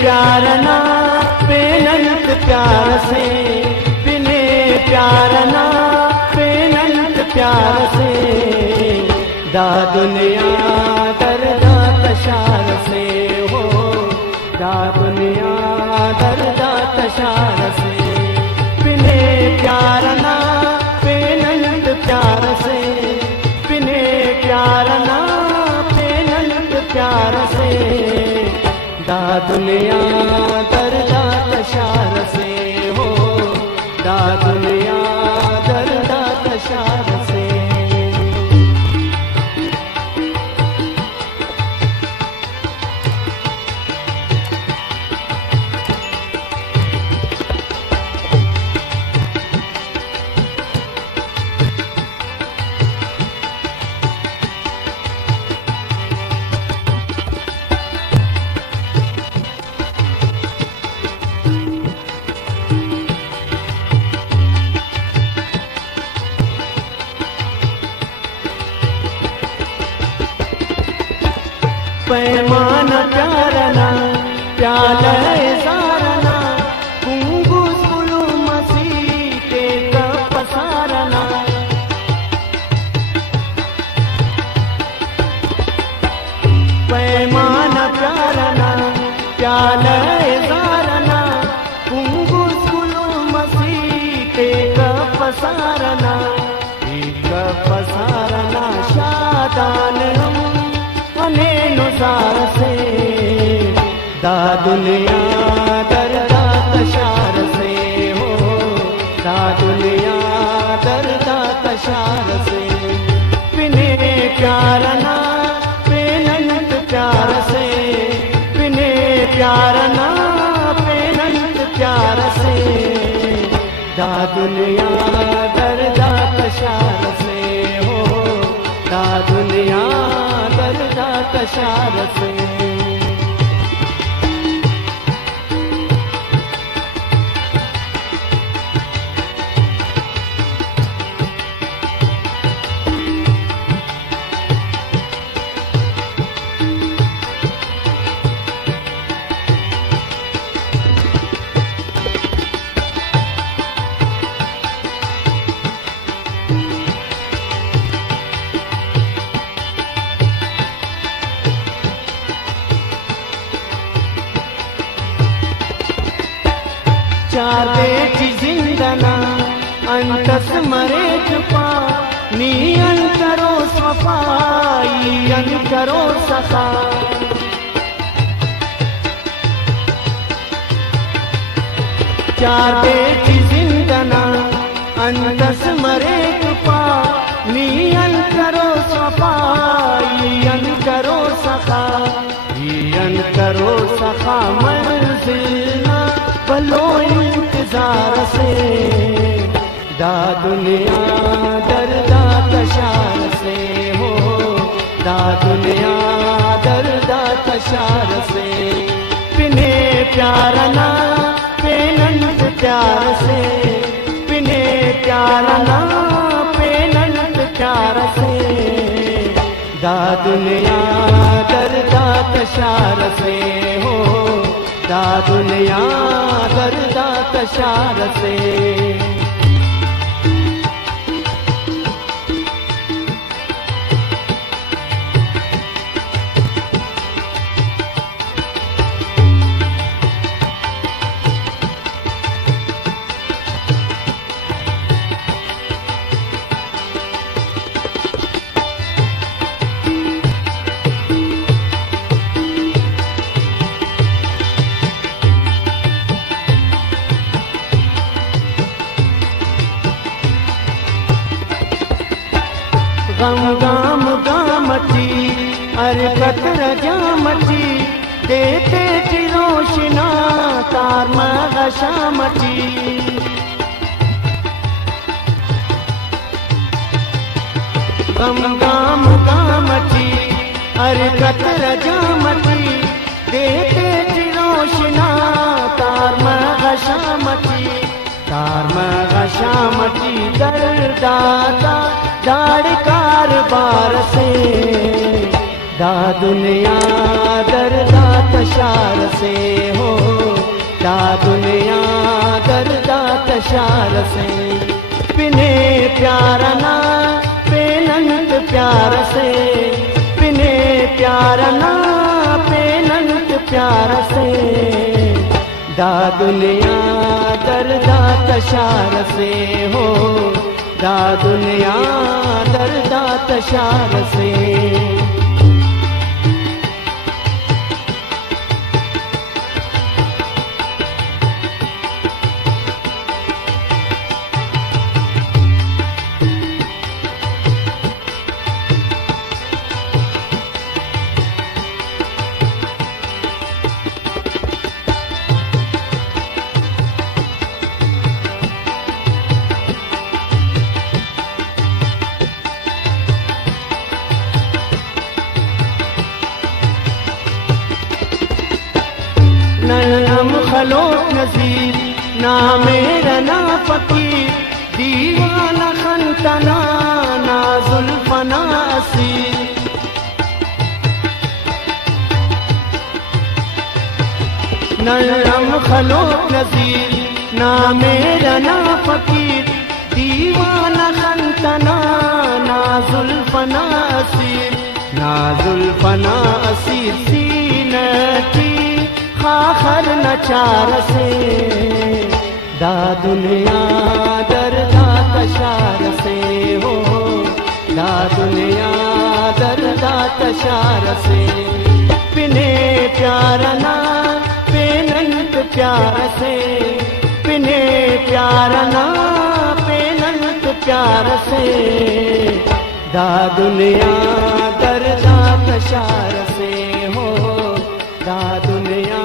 प्यार ना पेनंत प्यार से, बिने प्यार ना पेनंत प्यार से, दा दुनिया दर्दा तशार से हो, दा दुनिया दर्दा तशार से, बिने प्यार ना पेनंत प्यार से, बिने प्यार ना पेनंत प्यार से, दा दुनिया दर्दा तशार से हो, दा दुनिया दर्दा तशार से। पैमाना प्यारना प्याला सारना, कुंगू सुलू मसीह के पसारना, पैमाना प्यारना प्याला सारना, कुंगू सुलू मसीह के पसारना, एक पसारना शादान नुसार से, दा दुनिया दर्दा तशार से हो, दा दुनिया दर्दा तशार से, बिने प्यार ना पेनंत प्यार से, बिने प्यार ना पेनंत प्यार से, दा दुनिया दर्दा तशार से हो, दा दुनिया दर्दा तशार से। चार बेटी जिंदना अंतस मरे छुपा, नियन करो सफाई अन करो सफा, चार बेटी जिंदना अंतस मरे छुपा, नियन करो सफाई अन करो सफा, नियन करो सफा, मंजिल ना बलो इंतजार से, दा दुनिया दर्दा तशार से हो, दा दुनिया दर्दा तशार से, बिने प्यार ना पेनंत प्यार से, बिने प्यार ना पेनंत प्यार से, दा दुनिया दर्दा तशार से हो, दा दुनिया दर्दा तशार से। गम गाम गामची अरकत रजामची, देते चिरोशना तार मगशामची, गम गाम गामची अरकत रजामची, देते चिरोशना तार मगशामची, तार मगशामची, दर्दाता दाड़ कारबार से, दा दुनिया दर्दा तशार तशार से हो दा दुनिया दर्दा तशार से पिने प्यारा ना पेनंत प्यार से पिने प्यारा ना पेनंत प्यार से दा दुनिया दर्दा तशार से हो दा दुनिया दर्दा तशार से नम खलोक नजीर ना मेरा ना फकीर दीवाना खंतना ना जुल्फना असीर नम खलोक नजीर ना मेरा ना फकीर दीवाना खंतना ना जुल्फना असीर ना जुल्फना असीर सीनती खाखर नचार से दा दुनिया दर्दा तशार से हो दा दुनिया दर्दा तशार से पिने प्यारा ना पेनंत प्यार से पिने प्यारा ना पेनंत प्यार से दा दुनिया दर्दा तशार से हो दा दुनिया